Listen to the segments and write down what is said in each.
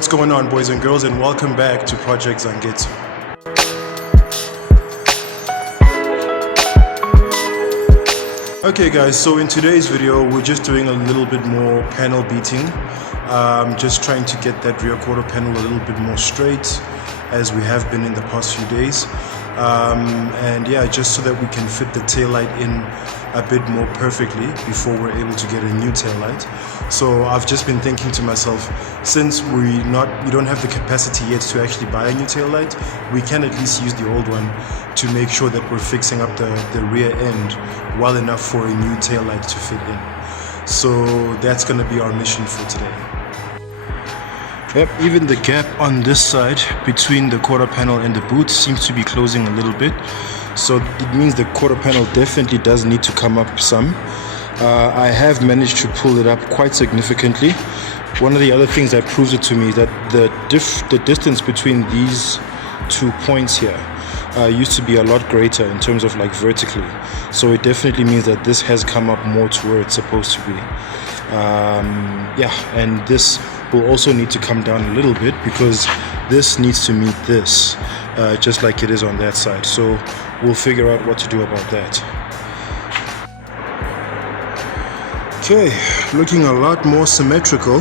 What's going on, boys and girls, and welcome back to Project Zangetsu. Okay guys, so in today's video we're just doing a little bit more panel beating, just trying to get that rear quarter panel a little bit more straight as we have been in the past few days, and yeah, just so that we can fit the taillight in a bit more perfectly before we're able to get a new taillight. So I've just been thinking to myself, since we don't have the capacity yet to actually buy a new taillight, we can at least use the old one to make sure that we're fixing up the rear end well enough for a new taillight to fit in. So that's going to be our mission for today. Yep, even the gap on this side between the quarter panel and the boot seems to be closing a little bit. So it means the quarter panel definitely does need to come up some. I have managed to pull it up quite significantly. One of the other things that proves it to me is that the distance between these 2 points here used to be a lot greater in terms of like vertically. So it definitely means that this has come up more to where it's supposed to be. Yeah, and this will also need to come down a little bit because this needs to meet this, just like it is on that side. So we'll figure out what to do about that. Okay, looking a lot more symmetrical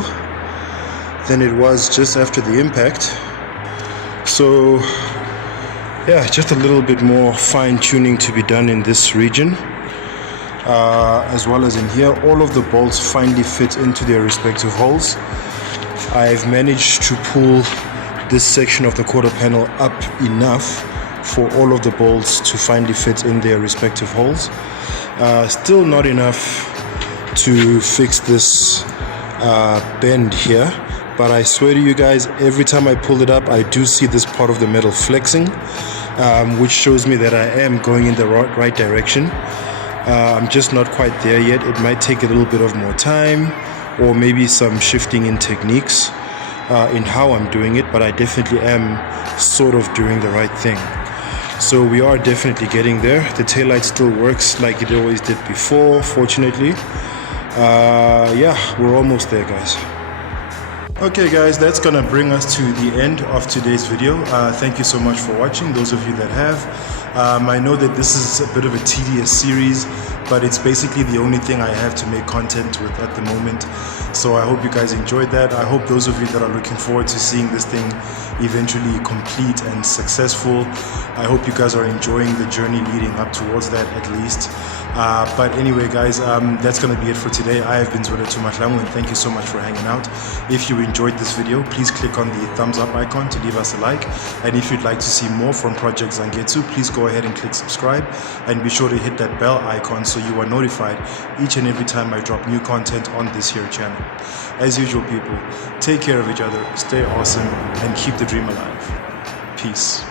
than it was just after the impact. So yeah, just a little bit more fine tuning to be done in this region, as well as in here. All of the bolts finally fit into their respective holes. I've managed to pull this section of the quarter panel up enough for all of the bolts to finally fit in their respective holes. Still not enough to fix this bend here, but I swear to you guys, every time I pull it up I do see this part of the metal flexing, which shows me that I am going in the right direction. I'm just not quite there yet. It might take a little bit of more time, or maybe some shifting in techniques in how I'm doing it, but I definitely am sort of doing the right thing. So we are definitely getting there. The taillight still works like it always did before, fortunately. Yeah, we're almost there, guys. Okay guys, that's gonna bring us to the end of today's video. Thank you so much for watching, those of you that have. I know that this is a bit of a tedious series, but it's basically the only thing I have to make content with at the moment. So I hope you guys enjoyed that. I hope those of you that are looking forward to seeing this thing eventually complete and successful, I hope you guys are enjoying the journey leading up towards that at least. But anyway guys, that's gonna be it for today. I have been Subaru Impreza, and thank you so much for hanging out. If you enjoyed this video, please click on the thumbs up icon to leave us a like, and if you'd like to see more from Project Zangetsu, please go ahead and click subscribe, and be sure to hit that bell icon so you are notified each and every time I drop new content on this here channel. As usual, people, take care of each other, stay awesome, and keep the dream alive. Peace.